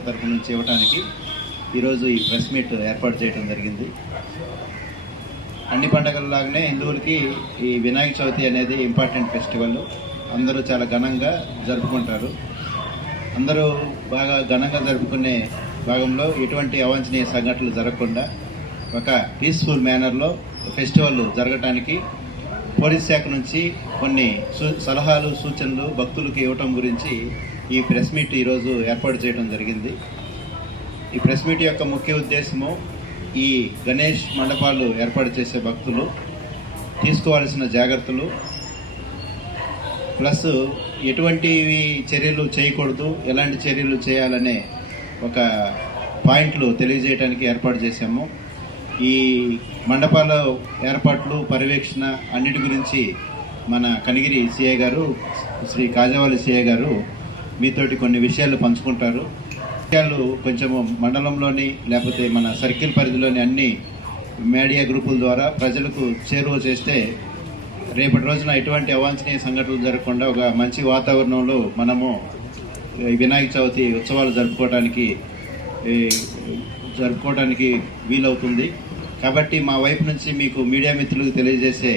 సలహాలు శాఖ తరఫు నుంచి ఇవ్వడానికి ఈరోజు ఈ ప్రెస్ మీట్ ఏర్పాటు చేయడం జరిగింది. అన్ని పండగలలాగానే హిందువులకి ఈ వినాయక చవితి అనేది ఇంపార్టెంట్ ఫెస్టివల్. అందరూ చాలా ఘనంగా జరుపుకుంటారు. అందరూ బాగా ఘనంగా జరుపుకునే భాగంలో ఎటువంటి అవాంఛనీయ సంఘటనలు జరగకుండా ఒక పీస్ఫుల్ మేనర్లో ఫెస్టివల్ జరగటానికి పోలీస్ శాఖ నుంచి కొన్ని సలహాలు సూచనలు భక్తులకు ఇవ్వటం గురించి ఈ ప్రెస్ మీట్ ఈరోజు ఏర్పాటు చేయడం జరిగింది. ఈ ప్రెస్ మీట్ యొక్క ముఖ్య ఉద్దేశము ఈ గణేష్ మండపాలు ఏర్పాటు చేసే భక్తులు తీసుకోవాల్సిన జాగ్రత్తలు ప్లస్ ఎటువంటి చర్యలు చేయకూడదు ఎలాంటి చర్యలు చేయాలనే ఒక పాయింట్లు తెలియజేయడానికి ఏర్పాటు చేశాము. ఈ మండపాల ఏర్పాట్లు పర్యవేక్షణ అన్నిటి గురించి మన కనిగిరి సిఐ గారు శ్రీ కాజావాలి సిఐ గారు మీతోటి కొన్ని విషయాలు పంచుకుంటారు. విషయాలు కొంచెము మండలంలోని లేకపోతే మన సర్కిల్ పరిధిలోని అన్ని మీడియా గ్రూపుల ద్వారా ప్రజలకు చేరువ చేస్తే రేపటి రోజున ఎటువంటి అవాంఛనీయ సంఘటనలు జరగకుండా ఒక మంచి వాతావరణంలో మనము వినాయక చవితి ఉత్సవాలు జరుపుకోవడానికి జరుపుకోవడానికి వీలవుతుంది. కాబట్టి మా వైపు నుంచి మీకు మీడియా మిత్రులకు తెలియజేసే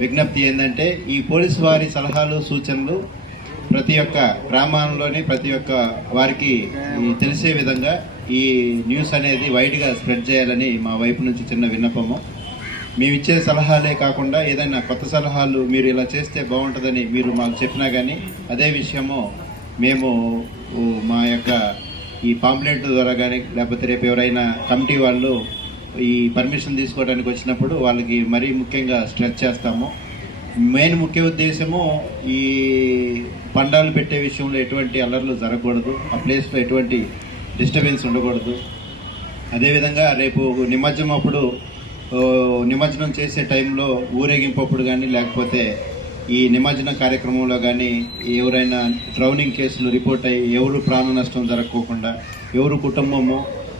విజ్ఞప్తి ఏంటంటే ఈ పోలీసు వారి సలహాలు సూచనలు ప్రతి ఒక్క గ్రామంలోని ప్రతి ఒక్క వారికి తెలిసే విధంగా ఈ న్యూస్ అనేది వైడ్గా స్ప్రెడ్ చేయాలని మా వైపు నుంచి చిన్న విన్నపము. మేము ఇచ్చే సలహాలే కాకుండా ఏదైనా కొత్త సలహాలు మీరు ఇలా చేస్తే బాగుంటుందని మీరు మాకు చెప్పినా కానీ అదే విషయము మేము మా యొక్క ఈ పాంప్లెట్ ద్వారా కానీ లేకపోతే రేపు ఎవరైనా కమిటీ వాళ్ళు ఈ పర్మిషన్ తీసుకోవడానికి వచ్చినప్పుడు వాళ్ళకి మరీ ముఖ్యంగా స్ట్రెచ్ చేస్తాము. మెయిన్ ముఖ్య ఉద్దేశము ఈ పండాలు పెట్టే విషయంలో ఎటువంటి అల్లర్లు జరగకూడదు. ఆ ప్లేస్లో ఎటువంటి డిస్టర్బెన్స్ ఉండకూడదు. అదేవిధంగా రేపు నిమజ్జనం అప్పుడు నిమజ్జనం చేసే టైంలో ఊరేగింపు అప్పుడు కానీ లేకపోతే ఈ నిమజ్జన కార్యక్రమంలో కానీ ఎవరైనా డ్రౌనింగ్ కేసులు రిపోర్ట్ అయ్యి ఎవరు ప్రాణ నష్టం జరగకోకుండా ఎవరు కుటుంబము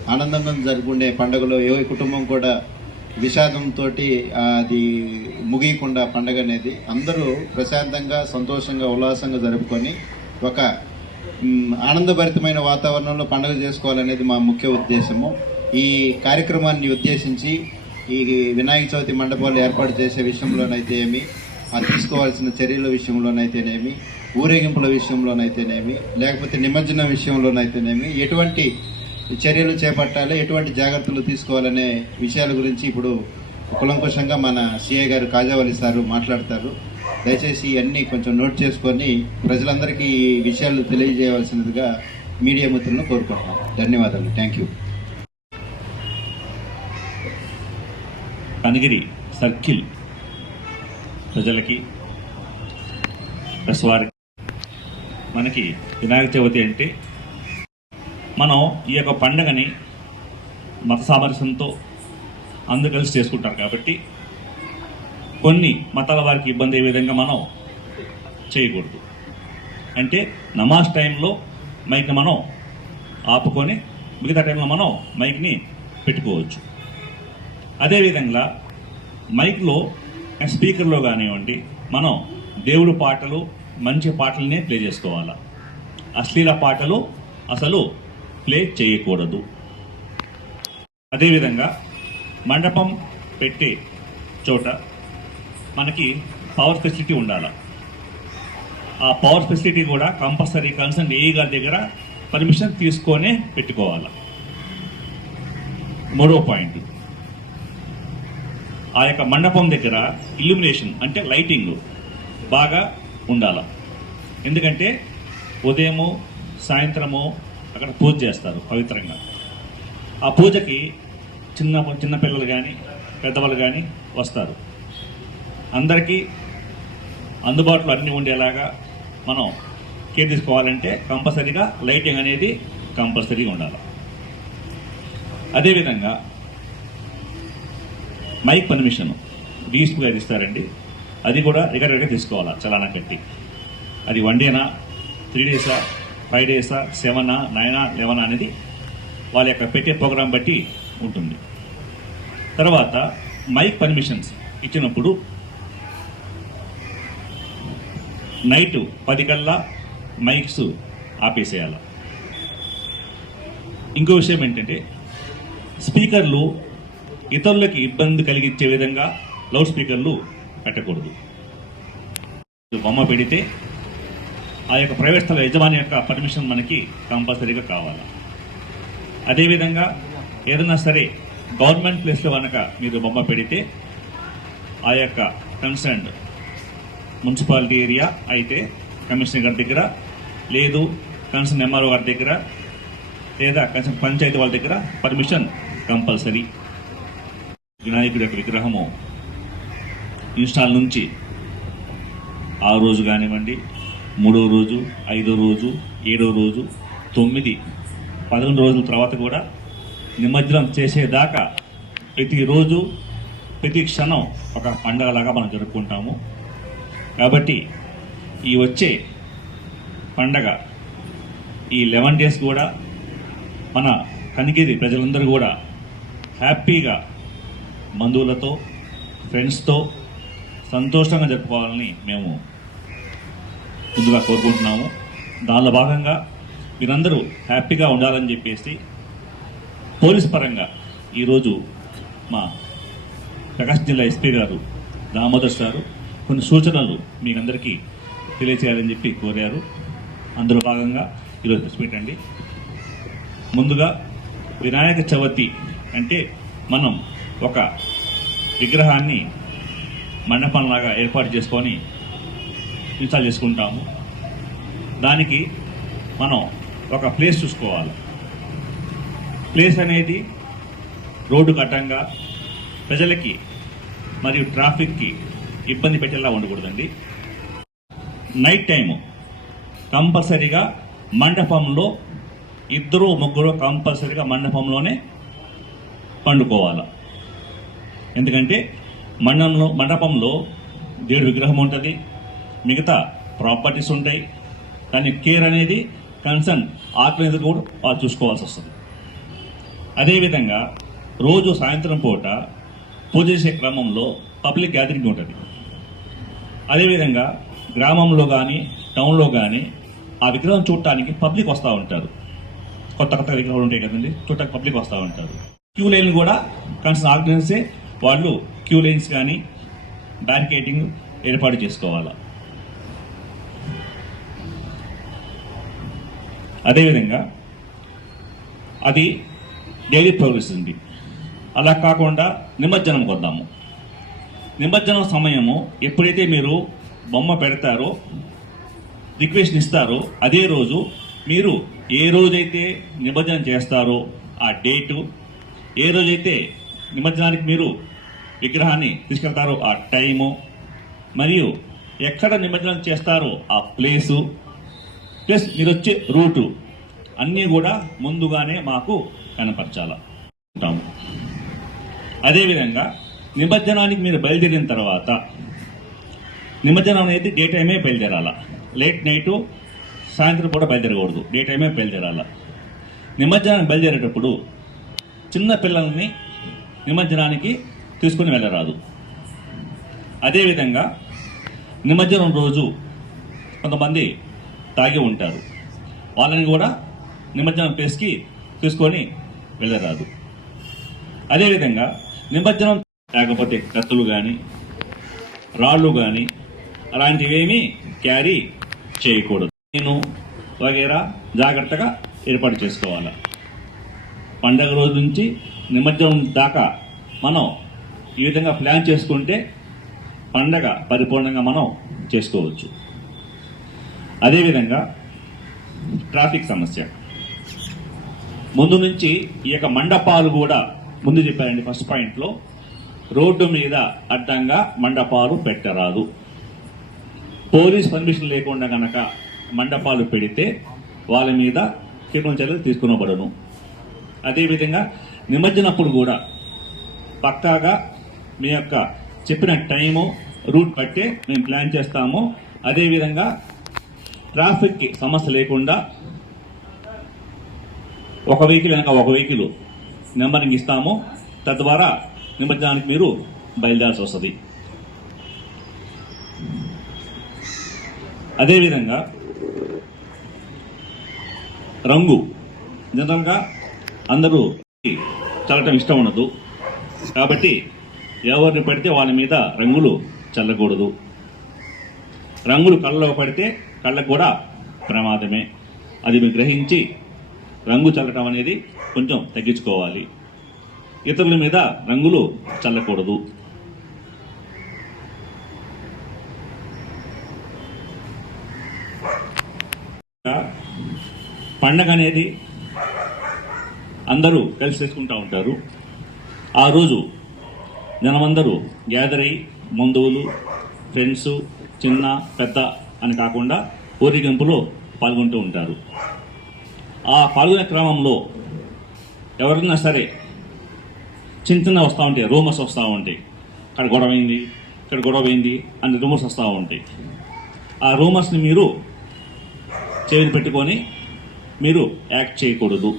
ఆనందంగా జరుపుకునే పండుగలో ఏ కుటుంబం కూడా విషాదంతో అది ముగియకుండా పండగ అనేది అందరూ ప్రశాంతంగా సంతోషంగా ఉల్లాసంగా జరుపుకొని ఒక ఆనందభరితమైన వాతావరణంలో పండుగ చేసుకోవాలనేది మా ముఖ్య ఉద్దేశము. ఈ కార్యక్రమాన్ని ఉద్దేశించి ఈ వినాయక చవితి మండపాలు ఏర్పాటు చేసే విషయంలోనైతే ఏమి ఆ తీసుకోవాల్సిన చర్యల విషయంలోనైతేనేమి ఊరేగింపుల విషయంలోనైతేనేమి లేకపోతే నిమజ్జనం విషయంలోనైతేనేమి ఎటువంటి చర్యలు చేపట్టాలి ఎటువంటి జాగ్రత్తలు తీసుకోవాలనే విషయాల గురించి ఇప్పుడు కులంకుశంగా మన సిఐ గారు కాజావలి సారు మాట్లాడతారు. దయచేసి అన్నీ కొంచెం నోట్ చేసుకొని ప్రజలందరికీ ఈ విషయాలు తెలియజేయవలసినదిగా మీడియా మిత్రులను కోరుకుంటున్నాను ధన్యవాదాలు. Thank you. కనగిరి సర్కిల్ ప్రజలకి ప్లస్ వారికి. మనకి వినాయక చవితి అంటే మనం ఈ యొక్క పండగని మత సామరస్యంతో అందరూ కలిసి చేసుకుంటారు కాబట్టి కొన్ని మతాల వారికి ఇబ్బంది అయ్యే విధంగా మనం చేయకూడదు. అంటే నమాజ్ టైంలో మైక్ని మనం ఆపుకొని మిగతా టైంలో మనం మైక్ని పెట్టుకోవచ్చు. అదేవిధంగా మైక్లో స్పీకర్లో కానివ్వండి మనం దేవుడు పాటలు మంచి పాటలనే ప్లే చేసుకోవాలి. అశ్లీల పాటలు అసలు ప్లే చేయకూడదు. అదేవిధంగా మండపం పెట్టే చోట మనకి పవర్ ఫెసిలిటీ ఉండాలి? ఆ పవర్ ఫెసిలిటీ కూడా కంపల్సరీ కన్సర్న్ ఏ గారి దగ్గర పర్మిషన్ తీసుకొనే పెట్టుకోవాలి? మూడో పాయింట్ ఆ యొక్క మండపం దగ్గర ఇల్యూమినేషన్ అంటే లైటింగ్ బాగా ఉండాల? ఎందుకంటే ఉదయము సాయంత్రము అక్కడ పూజ చేస్తారు పవిత్రంగా. ఆ పూజకి చిన్న చిన్నపిల్లలు కానీ పెద్దవాళ్ళు కానీ వస్తారు. అందరికీ అందుబాటులో అన్నీ ఉండేలాగా మనం కేర్ తీసుకోవాలంటే కంపల్సరీగా లైటింగ్ అనేది కంపల్సరీగా ఉండాలి. అదేవిధంగా మైక్ పర్మిషన్ డీఎస్పీ గారు ఇస్తారండి. అది కూడా రెగ్యులర్గా తీసుకోవాలా చలానా కట్టి. అది వన్ డేనా? త్రీ డేసా? ఫైవ్ డేసా సెవెనా నైనా లెవెనా అనేది వాళ్ళ యొక్క పెట్టే ప్రోగ్రాం బట్టి ఉంటుంది. తర్వాత మైక్ పర్మిషన్స్ ఇచ్చినప్పుడు నైట్ పది కల్లా మైక్స్ ఆపేసేయాలి. ఇంకో విషయం ఏంటంటే స్పీకర్లు ఇతరులకి ఇబ్బంది కలిగించే విధంగా లౌడ్ స్పీకర్లు పెట్టకూడదు. బొమ్మ పెడితే ఆ యొక్క ప్రైవేట్ స్థల యజమాని యొక్క పర్మిషన్ మనకి కంపల్సరీగా కావాలి. అదేవిధంగా ఏదైనా సరే గవర్నమెంట్ ప్లేస్లో కనుక మీరు బొమ్మ పెడితే ఆ యొక్క కన్సర్న్ మున్సిపాలిటీ ఏరియా అయితే కమిషనర్ గారి దగ్గర లేదు కన్సర్న్ ఎంఆర్ఓ గారి దగ్గర లేదా కన్సర్న్ పంచాయతీ వాళ్ళ దగ్గర పర్మిషన్ కంపల్సరీ. వినాయకుడి యొక్క విగ్రహము ఇన్స్టాల్ నుంచి ఆ రోజు కానివ్వండి మూడో రోజు ఐదో రోజు ఏడో రోజు తొమ్మిది పదకొండు రోజుల తర్వాత కూడా నిమజ్జనం చేసేదాకా ప్రతిరోజు ప్రతి క్షణం ఒక పండగలాగా మనం జరుపుకుంటాము. కాబట్టి ఈ వచ్చే పండగ ఈ లెవెన్ డేస్ కూడా మన కనిగిరి ప్రజలందరూ కూడా హ్యాపీగా బంధువులతో ఫ్రెండ్స్తో సంతోషంగా జరుపుకోవాలని మేము ముందుగా కోరుకుంటున్నాము. దానిలో భాగంగా మీరందరూ హ్యాపీగా ఉండాలని చెప్పేసి పోలీస్ పరంగా ఈరోజు మా ప్రకాశం జిల్లా ఎస్పీ గారు దామోదర్ గారు కొన్ని సూచనలు మీకందరికీ తెలియచేయాలని చెప్పి కోరారు. అందులో భాగంగా ఈరోజు ప్రెస్ మీట్ అండి. ముందుగా వినాయక చవితి అంటే మనం ఒక విగ్రహాన్ని మండపంలాగా ఏర్పాటు చేసుకొని ఇన్స్టాల్ చేసుకుంటాము. దానికి మనం ఒక ప్లేస్ చూసుకోవాలి. ప్లేస్ అనేది రోడ్డు కట్టంగా ప్రజలకి మరియు ట్రాఫిక్కి ఇబ్బంది పెట్టేలా ఉండకూడదండి. నైట్ టైము కంపల్సరీగా మండపంలో ఇద్దరు ముగ్గురు కంపల్సరీగా మండపంలోనే పండుకోవాలి. ఎందుకంటే మండపంలో మండపంలో దేవుడి విగ్రహం ఉంటుంది. మిగతా ప్రాపర్టీస్ ఉంటాయి. కానీ కేర్ అనేది కన్సర్న్ ఆర్గనైజర్ కూడా వాళ్ళు చూసుకోవాల్సి వస్తుంది. అదేవిధంగా రోజు సాయంత్రం పూట పూజ చేసే క్రమంలో పబ్లిక్ గ్యాదరింగ్ ఉంటుంది. అదేవిధంగా గ్రామంలో కానీ టౌన్లో కానీ ఆ విగ్రహం చూడటానికి పబ్లిక్ వస్తూ ఉంటారు. కొత్త కొత్త విగ్రహాలు ఉంటాయి కదండి చూడటానికి పబ్లిక్ వస్తూ ఉంటారు. క్యూ లైన్లు కూడా కన్సర్న్ ఆర్గనైజే వాళ్ళు క్యూ లైన్స్ కానీ బ్యారికేటింగ్ ఏర్పాటు చేసుకోవాలి. అదేవిధంగా అది డైలీ ప్రోగ్రెస్ ఉంది. అలా కాకుండా నిమజ్జనం కొద్దాము. నిమజ్జనం సమయము ఎప్పుడైతే మీరు బొమ్మ పెడతారో రిక్వెస్ట్ ఇస్తారో అదే రోజు మీరు ఏ రోజైతే నిమజ్జనం చేస్తారో ఆ డేటు ఏ రోజైతే నిమజ్జనానికి మీరు విగ్రహాన్ని తీసుకెళ్తారో ఆ టైము మరియు ఎక్కడ నిమజ్జనం చేస్తారో ఆ ప్లేసు ప్లస్ మీరు వచ్చే రూటు. అన్నీ కూడా ముందుగానే మాకు కనపరచాల. ఉంటాము. అదేవిధంగా నిమజ్జనానికి మీరు బయలుదేరిన తర్వాత నిమజ్జనం అనేది డే టైమే బయలుదేరాల. లేట్ నైటు సాయంత్రం కూడా బయలుదేరకూడదు. డే టైమే బయలుదేరాల. నిమజ్జనానికి బయలుదేరేటప్పుడు చిన్న పిల్లల్ని నిమజ్జనానికి తీసుకుని వెళ్ళరాదు. అదేవిధంగా నిమజ్జనం రోజు కొంతమంది తాగి ఉంటారు. వాళ్ళని కూడా నిమజ్జనం ప్లేస్కి తీసుకొని వెళ్ళరాదు. అదేవిధంగా నిమజ్జనం లేకపోతే కత్తులు కానీ రాళ్ళు కానీ అలాంటివేమీ క్యారీ చేయకూడదు. నేను వగేరా జాగ్రత్తగా ఏర్పాటు చేసుకోవాలి? పండగ రోజు నుంచి నిమజ్జనం దాకా మనం ఈ విధంగా ప్లాన్ చేసుకుంటే పండగ పరిపూర్ణంగా మనం చేసుకోవచ్చు. అదేవిధంగా ట్రాఫిక్ సమస్య. ముందు నుంచి ఈ యొక్క మండపాలు కూడా ముందు చెప్పారండి ఫస్ట్ పాయింట్లో. రోడ్డు మీద అడ్డంగా మండపాలు పెట్టరాదు. పోలీస్ పర్మిషన్ లేకుండా గనక మండపాలు పెడితే వాళ్ళ మీద క్రిమినల్ చర్యలు తీసుకునబడను. అదేవిధంగా నిమజ్జనప్పుడు కూడా పక్కాగా మీ యొక్క చెప్పిన టైము రూట్ బట్టే మేము ప్లాన్ చేస్తాము. అదేవిధంగా ట్రాఫిక్కి సమస్య లేకుండా ఒక వెహికల్ వెనక ఒక వెహికల్ నెంబరింగ్ ఇస్తాము. తద్వారా నిమజ్జనానికి మీరు బయలుదేరాల్సి వస్తుంది. అదేవిధంగా రంగు. జనరల్గా అందరూ చల్లటం ఇష్టం ఉండదు. కాబట్టి ఎవరిని పడితే వాళ్ళ మీద రంగులు చల్లకూడదు. రంగులు కళ్ళలో పడితే కళ్ళకు కూడా ప్రమాదమే. అది మీరు గ్రహించి రంగు చల్లటం అనేది కొంచెం తగ్గించుకోవాలి. ఇతరుల మీద రంగులు చల్లకూడదు. పండగ అనేది అందరూ కలిసి చేసుకుంటూ ఉంటారు. ఆ రోజు జనమందరూ గ్యాదర్ అయ్యి బంధువులు ఫ్రెండ్స్ చిన్న పెద్ద అని కాకుండా ఊరేగింపులో పాల్గొంటూ ఉంటారు. ఆ పాల్గొనే క్రమంలో ఎవరైనా సరే చిన్న చిన్న వస్తూ ఉంటాయి రూమర్స్ వస్తూ ఉంటాయి ఇక్కడ గొడవ అయింది ఇక్కడ గొడవ అయింది అని రూమర్స్ వస్తూ ఉంటాయి. ఆ రూమర్స్ని మీరు చెవిని పెట్టుకొని మీరు యాక్ట్ చేయకూడదు.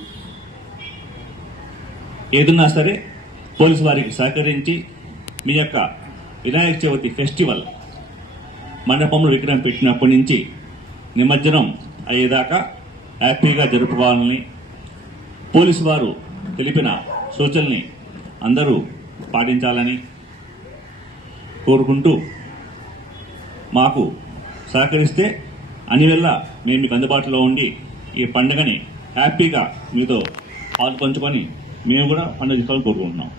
ఏదన్నా సరే పోలీసు వారికి సహకరించి మీ యొక్క వినాయక చవితి ఫెస్టివల్ మండపంలో విగ్రహం పెట్టినప్పటి నుంచి నిమజ్జనం అయ్యేదాకా హ్యాపీగా జరుపుకోవాలని పోలీసు వారు తెలిపిన సూచనల్ని అందరూ పాటించాలని కోరుకుంటూ మాకు సహకరిస్తే అనివెల్ల మేము మీకు అందుబాటులో ఉండి ఈ పండుగని హ్యాపీగా మీతో పాలు పంచుకొని మేము కూడా పండుగ చేసుకోవాలని కోరుకుంటున్నాం.